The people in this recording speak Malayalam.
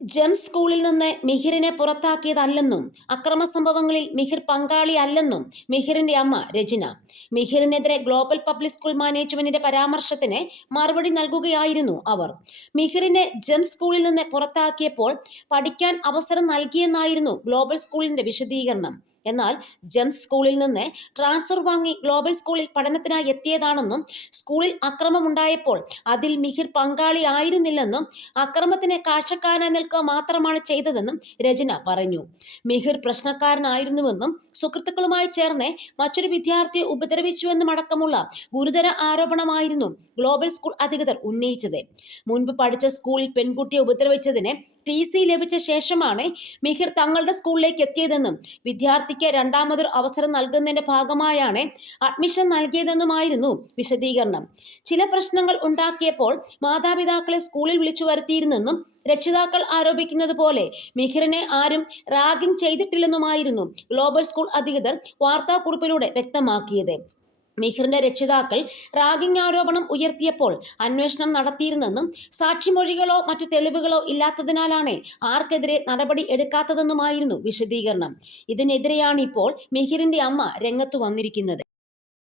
ജെംസ് സ്കൂളിൽ നിന്ന് മിഹിറിനെ പുറത്താക്കിയതല്ലെന്നും അക്രമ സംഭവങ്ങളിൽ മിഹിർ പങ്കാളിയല്ലെന്നും മിഹിറിന്റെ അമ്മ രജിന. മിഹിറിനെതിരെ ഗ്ലോബൽ പബ്ലിക് സ്കൂൾ മാനേജ്മെന്റിന്റെ പരാമർശത്തിന് മറുപടി നൽകുകയായിരുന്നു അവർ. മിഹിറിനെ ജെംസ് സ്കൂളിൽ നിന്ന് പുറത്താക്കിയപ്പോൾ പഠിക്കാൻ അവസരം നൽകിയെന്നായിരുന്നു ഗ്ലോബൽ സ്കൂളിന്റെ വിശദീകരണം. എന്നാൽ ജെംസ് സ്കൂളിൽ നിന്ന് ട്രാൻസ്ഫർ വാങ്ങി ഗ്ലോബൽ സ്കൂളിൽ പഠനത്തിനായി എത്തിയതാണെന്നും സ്കൂളിൽ അക്രമമുണ്ടായപ്പോൾ അതിൽ മിഹിർ പങ്കാളിയായിരുന്നില്ലെന്നും അക്രമത്തിന് കാഴ്ചക്കാരനായി നിൽക്കുക മാത്രമാണ് ചെയ്തതെന്നും രചന പറഞ്ഞു. മിഹിർ പ്രശ്നക്കാരനായിരുന്നുവെന്നും സുഹൃത്തുക്കളുമായി ചേർന്ന് മറ്റൊരു വിദ്യാർത്ഥിയെ ഉപദ്രവിച്ചുവെന്നും അടക്കമുള്ള ഗുരുതര ആരോപണമായിരുന്നു ഗ്ലോബൽ സ്കൂൾ അധികൃതർ ഉന്നയിച്ചത്. മുൻപ് പഠിച്ച സ്കൂളിൽ പെൺകുട്ടിയെ ഉപദ്രവിച്ചതിന് TC ലഭിച്ച ശേഷമാണ് മിഹിർ തങ്ങളുടെ സ്കൂളിലേക്ക് എത്തിയതെന്നും വിദ്യാർത്ഥിക്ക് രണ്ടാമതൊരു അവസരം നൽകുന്നതിന്റെ ഭാഗമായാണ് അഡ്മിഷൻ നൽകിയതെന്നുമായിരുന്നു വിശദീകരണം. ചില പ്രശ്നങ്ങൾ ഉണ്ടാക്കിയപ്പോൾ മാതാപിതാക്കളെ സ്കൂളിൽ വിളിച്ചു വരുത്തിയിരുന്നെന്നും രക്ഷിതാക്കൾ ആരോപിക്കുന്നത് പോലെ മിഹിറിനെ ആരും റാഗിംഗ് ചെയ്തിട്ടില്ലെന്നുമായിരുന്നു ഗ്ലോബൽ സ്കൂൾ അധികൃതർ വാർത്താക്കുറിപ്പിലൂടെ വ്യക്തമാക്കിയത്. മിഹിറിന്റെ രക്ഷിതാക്കൾ റാഗിംഗ് ആരോപണം ഉയർത്തിയപ്പോൾ അന്വേഷണം നടത്തിയിരുന്നെന്നും സാക്ഷിമൊഴികളോ മറ്റു തെളിവുകളോ ഇല്ലാത്തതിനാലാണ് ആർക്കെതിരെ നടപടി എടുക്കാത്തതെന്നുമായിരുന്നു വിശദീകരണം. ഇതിനെതിരെയാണ് ഇപ്പോൾ മിഹിറിന്റെ അമ്മ രംഗത്തു വന്നിരിക്കുന്നത്.